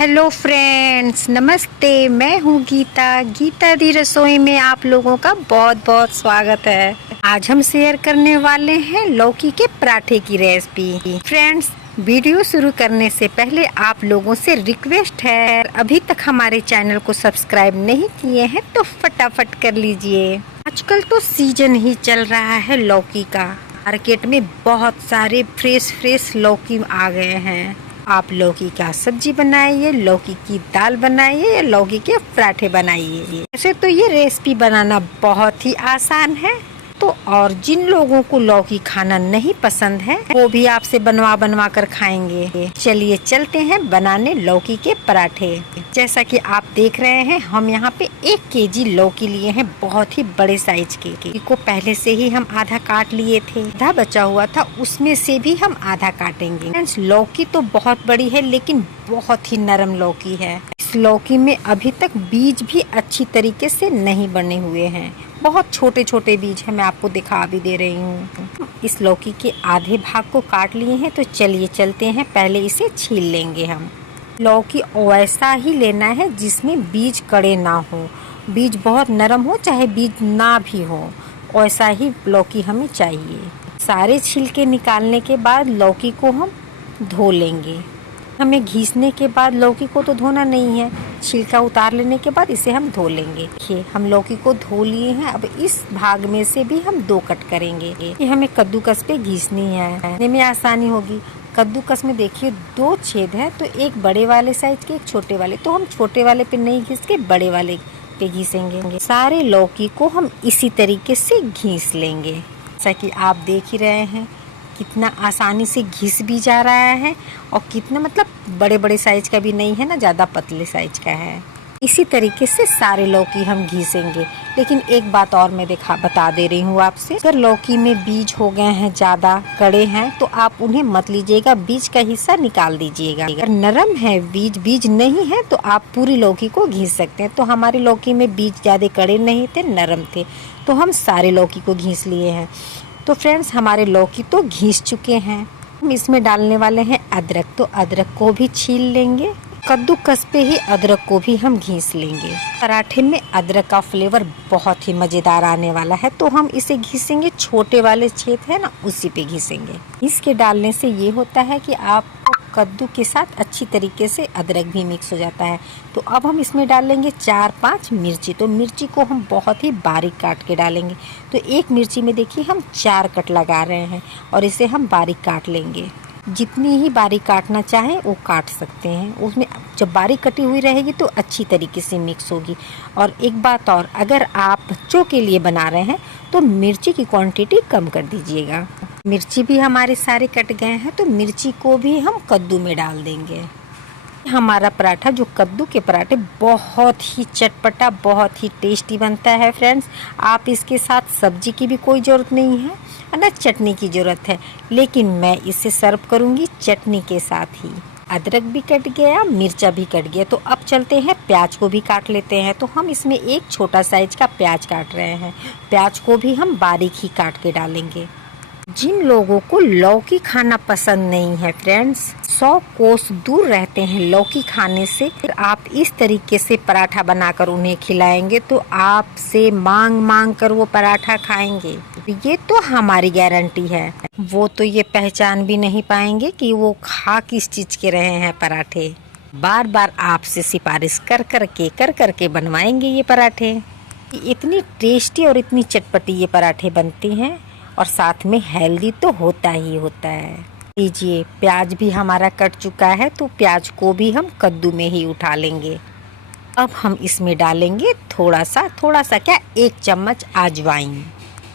Hello friends, नमस्ते। मैं हूँ गीता दी रसोई में आप लोगों का बहुत बहुत स्वागत है। आज हम शेयर करने वाले हैं लौकी के पराठे की रेसिपी। फ्रेंड्स, वीडियो शुरू करने से पहले आप लोगों से रिक्वेस्ट है, अभी तक हमारे चैनल को सब्सक्राइब नहीं किए हैं तो फटाफट कर लीजिए। आजकल तो सीजन ही चल रहा है लौकी का। मार्केट में बहुत सारे फ्रेश लौकी आ गए हैं। आप लौकी का सब्जी बनाइए, लौकी की दाल बनाइए या लौकी के पराठे बनाइए। वैसे तो ये रेसिपी बनाना बहुत ही आसान है, तो और जिन लोगों को लौकी खाना नहीं पसंद है वो भी आपसे बनवा कर खाएंगे। चलिए चलते हैं बनाने लौकी के पराठे। जैसा कि आप देख रहे हैं, हम यहाँ पे 1 केजी लौकी लिए हैं, बहुत ही बड़े साइज के। को पहले से ही हम आधा काट लिए थे, आधा बचा हुआ था, उसमें से भी हम आधा काटेंगे। फ्रेंड्स, लौकी तो बहुत बड़ी है लेकिन बहुत ही नरम लौकी है। इस लौकी में अभी तक बीज भी अच्छी तरीके से नहीं बने हुए हैं, बहुत छोटे छोटे बीज हैं। मैं आपको दिखा भी दे रही हूँ। इस लौकी के आधे भाग को काट लिए हैं, तो चलिए चलते हैं, पहले इसे छील लेंगे। हम लौकी वैसा ही लेना है जिसमें बीज कड़े ना हो, बीज बहुत नरम हो चाहे बीज ना भी हो, वैसा ही लौकी हमें चाहिए। सारे छिलके निकालने के बाद लौकी को हम धो लेंगे। हमें घिसने के बाद लौकी को तो धोना नहीं है, छिलका उतार लेने के बाद इसे हम धो लेंगे। देखिए, हम लौकी को धो लिए हैं। अब इस भाग में से भी हम 2 कट करेंगे। ये हमें कद्दूकस पे घिसनी है, में आसानी होगी। कद्दूकस में देखिए 2 छेद है, तो एक बड़े वाले साइज के, एक छोटे वाले। तो हम छोटे वाले पे नहीं घिस के बड़े वाले पे घिसेंगे। सारे लौकी को हम इसी तरीके से घिस लेंगे। जैसा कि आप देख ही रहे हैं कितना आसानी से घिस भी जा रहा है, और कितना मतलब बड़े बड़े साइज का भी नहीं है ना, ज़्यादा पतले साइज का है। इसी तरीके से सारे लौकी हम घिसेंगे। लेकिन एक बात और मैं बता दे रही हूँ आपसे, अगर लौकी में बीज हो गए हैं, ज़्यादा कड़े हैं, तो आप उन्हें मत लीजिएगा, बीज का हिस्सा निकाल दीजिएगा। अगर नरम है बीज नहीं है तो आप पूरी लौकी को घिस सकते हैं। तो हमारी लौकी में बीज ज़्यादा कड़े नहीं थे, नरम थे, तो हम सारे लौकी को घिस लिए हैं। तो फ्रेंड्स, हमारे लौकी तो घिस चुके हैं। हम इसमें डालने वाले हैं अदरक, तो अदरक को भी छील लेंगे। कद्दूकस पे ही अदरक को भी हम घिस लेंगे। पराठे में अदरक का फ्लेवर बहुत ही मज़ेदार आने वाला है, तो हम इसे घिसेंगे, छोटे वाले छेद है ना, उसी पे घिसेंगे। इसके डालने से ये होता है कि आपको कद्दू के साथ अच्छी तरीके से अदरक भी मिक्स हो जाता है। तो अब हम इसमें डालेंगे 4-5 मिर्ची। तो मिर्ची को हम बहुत ही बारीक काट के डालेंगे। तो एक मिर्ची में देखिए हम 4 कट लगा रहे हैं, और इसे हम बारीक काट लेंगे। जितनी ही बारीक काटना चाहें वो काट सकते हैं। उसमें जब बारीक कटी हुई रहेगी तो अच्छी तरीके से मिक्स होगी। और एक बात और, अगर आप बच्चों के लिए बना रहे हैं तो मिर्ची की क्वांटिटी कम कर दीजिएगा। मिर्ची भी हमारे सारे कट गए हैं, तो मिर्ची को भी हम कद्दू में डाल देंगे। हमारा पराठा, जो कद्दू के पराठे, बहुत ही चटपटा, बहुत ही टेस्टी बनता है। फ्रेंड्स, आप इसके साथ सब्जी की भी कोई ज़रूरत नहीं है, ना चटनी की ज़रूरत है, लेकिन मैं इसे सर्व करूँगी चटनी के साथ ही। अदरक भी कट गया, मिर्चा भी कट गया। तो अब चलते हैं, प्याज को भी काट लेते हैं। तो हम इसमें एक छोटा साइज का प्याज काट रहे हैं। प्याज को भी हम बारीक ही काट के डालेंगे। जिन लोगों को लौकी खाना पसंद नहीं है फ्रेंड्स, 100 कोस दूर रहते हैं लौकी खाने से, आप इस तरीके से पराठा बनाकर उन्हें खिलाएंगे तो आपसे मांग कर वो पराठा खाएंगे। ये तो हमारी गारंटी है। वो तो ये पहचान भी नहीं पाएंगे कि वो खा किस चीज के रहे हैं पराठे। बार बार आपसे सिफारिश कर करके बनवाएंगे ये पराठे। इतनी टेस्टी और इतनी चटपटी ये पराठे बनते हैं, और साथ में हेल्दी तो होता ही होता है। लीजिए, प्याज भी हमारा कट चुका है, तो प्याज को भी हम कद्दू में ही उठा लेंगे। अब हम इसमें डालेंगे थोड़ा सा क्या, 1 चम्मच अजवाइन।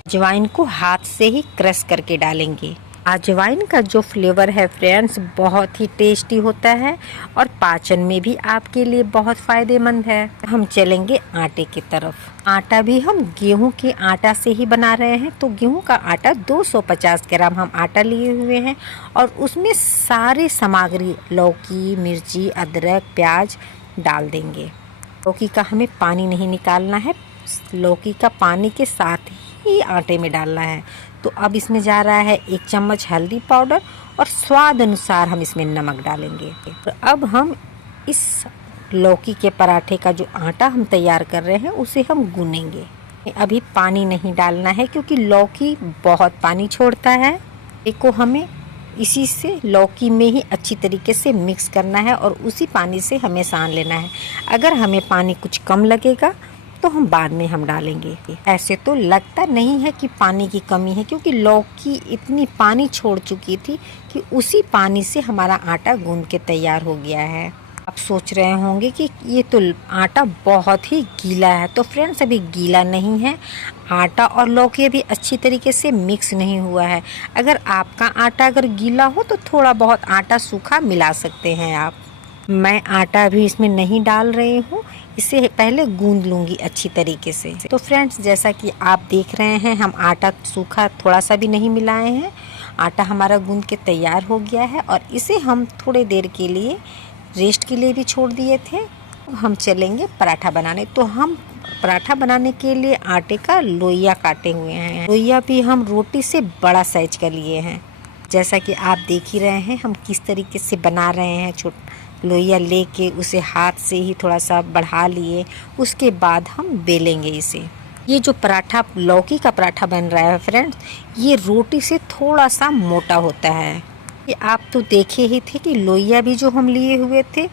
अजवाइन को हाथ से ही क्रश करके डालेंगे। अजवाइन का जो फ्लेवर है फ्रेंड्स, बहुत ही टेस्टी होता है, और पाचन में भी आपके लिए बहुत फ़ायदेमंद है। हम चलेंगे आटे की तरफ। आटा भी हम गेहूं के आटा से ही बना रहे हैं। तो गेहूं का आटा 250 ग्राम हम आटा लिए हुए हैं, और उसमें सारी सामग्री लौकी, मिर्ची, अदरक, प्याज डाल देंगे। लौकी का हमें पानी नहीं निकालना है, लौकी का पानी के साथ ही आटे में डालना है। तो अब इसमें जा रहा है 1 चम्मच हल्दी पाउडर, और स्वाद अनुसार हम इसमें नमक डालेंगे। तो अब हम इस लौकी के पराठे का जो आटा हम तैयार कर रहे हैं उसे हम गूनेंगे। अभी पानी नहीं डालना है क्योंकि लौकी बहुत पानी छोड़ता है। इसको हमें इसी से लौकी में ही अच्छी तरीके से मिक्स करना है और उसी पानी से हमें सान लेना है। अगर हमें पानी कुछ कम लगेगा तो हम बाद में हम डालेंगे। ऐसे तो लगता नहीं है कि पानी की कमी है क्योंकि लौकी इतनी पानी छोड़ चुकी थी कि उसी पानी से हमारा आटा गूंद के तैयार हो गया है। आप सोच रहे होंगे कि ये तो आटा बहुत ही गीला है। तो फ्रेंड्स अभी गीला नहीं है, आटा और लौकी अभी अच्छी तरीके से मिक्स नहीं हुआ है। अगर आपका आटा अगर गीला हो तो थोड़ा बहुत आटा सूखा मिला सकते हैं आप। मैं आटा अभी इसमें नहीं डाल रही हूँ, इसे पहले गूंद लूँगी अच्छी तरीके से। तो फ्रेंड्स जैसा कि आप देख रहे हैं हम आटा सूखा थोड़ा सा भी नहीं मिलाए हैं। आटा हमारा गूंद के तैयार हो गया है और इसे हम थोड़ी देर के लिए रेस्ट के लिए भी छोड़ दिए थे। हम चलेंगे पराठा बनाने। तो हम पराठा बनाने के लिए आटे का लोइया काटे हुए हैं। लोइया भी हम रोटी से बड़ा साइज का लिए हैं। जैसा कि आप देख ही रहे हैं हम किस तरीके से बना रहे हैं। लोइया लेके उसे हाथ से ही थोड़ा सा बढ़ा लिए, उसके बाद हम बेलेंगे इसे। ये जो पराठा लौकी का पराठा बन रहा है फ्रेंड्स, ये रोटी से थोड़ा सा मोटा होता है। ये आप तो देखे ही थे कि लोइया भी जो हम लिए हुए थे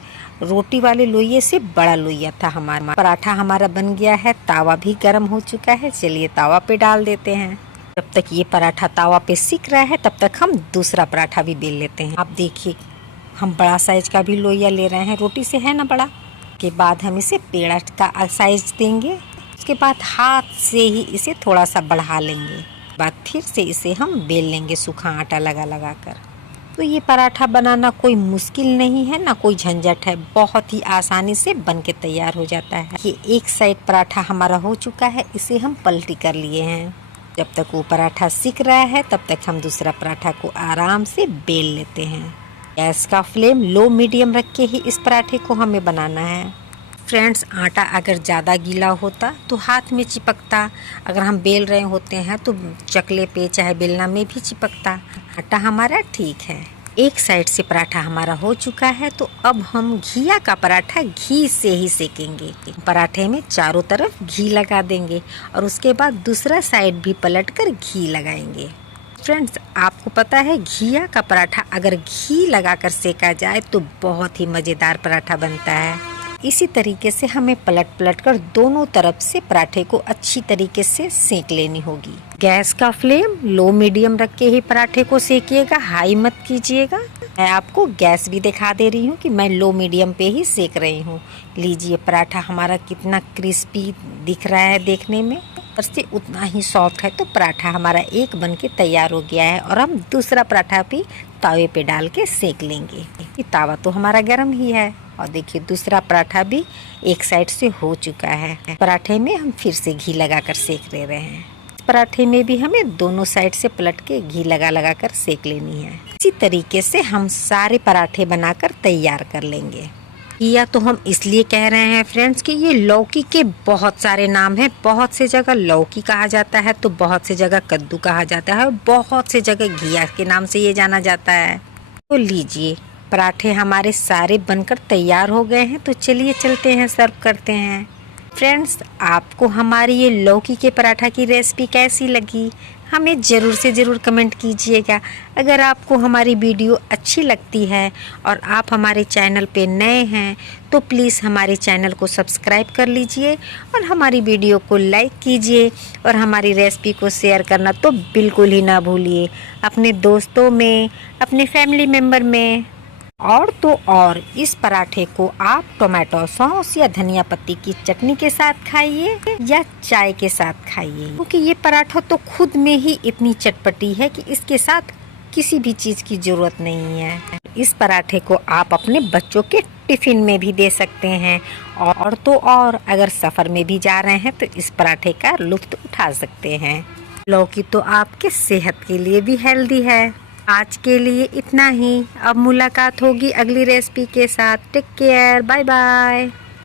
रोटी वाले लोइये से बड़ा लोइया था हमारा। पराठा हमारा बन गया है, तावा भी गर्म हो चुका है। चलिए तावा पे डाल देते हैं। जब तक ये पराठा तावा पे सिक रहा है तब तक हम दूसरा पराठा भी बेल लेते हैं। आप देखिए हम बड़ा साइज का भी लोइया ले रहे हैं, रोटी से है ना बड़ा। के बाद हम इसे पेड़ा का साइज देंगे। उसके बाद हाथ से ही इसे थोड़ा सा बढ़ा लेंगे। बाद फिर से इसे हम बेल लेंगे सूखा आटा लगा लगा कर। तो ये पराठा बनाना कोई मुश्किल नहीं है ना कोई झंझट है, बहुत ही आसानी से बन के तैयार हो जाता है। ये एक साइड पराठा हमारा हो चुका है, इसे हम पलटी कर लिए हैं। जब तक वो पराठा सिक रहा है तब तक हम दूसरा पराठा को आराम से बेल लेते हैं। गैस का फ्लेम लो मीडियम रख के ही इस पराठे को हमें बनाना है। फ्रेंड्स आटा अगर ज़्यादा गीला होता तो हाथ में चिपकता, अगर हम बेल रहे होते हैं तो चकले पे चाहे बेलना में भी चिपकता। आटा हमारा ठीक है। एक साइड से पराठा हमारा हो चुका है तो अब हम घिया का पराठा घी से ही सेकेंगे। पराठे में चारों तरफ घी लगा देंगे और उसके बाद दूसरा साइड भी पलटकर घी लगाएंगे। फ्रेंड्स आपको पता है घिया का पराठा अगर घी लगाकर सेका जाए तो बहुत ही मज़ेदार पराठा बनता है। इसी तरीके से हमें पलट पलट कर दोनों तरफ से पराठे को अच्छी तरीके से सेक लेनी होगी। गैस का फ्लेम लो मीडियम रख के ही पराठे को सेकिएगा, हाई मत कीजिएगा। मैं आपको गैस भी दिखा दे रही हूँ कि मैं लो मीडियम पे ही सेक रही हूँ। लीजिए पराठा हमारा कितना क्रिस्पी दिख रहा है देखने में, ऊपर से उतना ही सॉफ्ट है। तो पराठा हमारा एक बन के तैयार हो गया है और हम दूसरा पराठा भी तावे पे डाल के सेक लेंगे। ये तावा तो हमारा गर्म ही है और देखिए दूसरा पराठा भी एक साइड से हो चुका है। पराठे में हम फिर से घी लगाकर सेक ले रहे हैं। पराठे में भी हमें दोनों साइड से पलट के घी लगा लगा कर सेक लेनी है। इसी तरीके से हम सारे पराठे बनाकर तैयार कर लेंगे। घिया तो हम इसलिए कह रहे हैं फ्रेंड्स कि ये लौकी के बहुत सारे नाम हैं। बहुत से जगह लौकी कहा जाता है तो बहुत से जगह कद्दू कहा जाता है और बहुत से जगह घिया के नाम से ये जाना जाता है। तो लीजिए पराठे हमारे सारे बनकर तैयार हो गए हैं। तो चलिए चलते हैं सर्व करते हैं। फ्रेंड्स आपको हमारी ये लौकी के पराठा की रेसिपी कैसी लगी हमें ज़रूर से ज़रूर कमेंट कीजिएगा। अगर आपको हमारी वीडियो अच्छी लगती है और आप हमारे चैनल पे नए हैं तो प्लीज़ हमारे चैनल को सब्सक्राइब कर लीजिए और हमारी वीडियो को लाइक कीजिए और हमारी रेसिपी को शेयर करना तो बिल्कुल ही ना भूलिए। अपने दोस्तों में, अपने फैमिली मेम्बर में। और तो और इस पराठे को आप टोमेटो सॉस या धनिया पत्ती की चटनी के साथ खाइए या चाय के साथ खाइए, क्योंकि ये पराठा तो खुद में ही इतनी चटपटी है कि इसके साथ किसी भी चीज़ की ज़रूरत नहीं है। इस पराठे को आप अपने बच्चों के टिफ़िन में भी दे सकते हैं और तो और अगर सफ़र में भी जा रहे हैं तो इस पराठे का लुत्फ़ उठा सकते हैं। लौकी तो आपके सेहत के लिए भी हेल्दी है। आज के लिए इतना ही। अब मुलाकात होगी अगली रेसिपी के साथ। Take care, bye bye.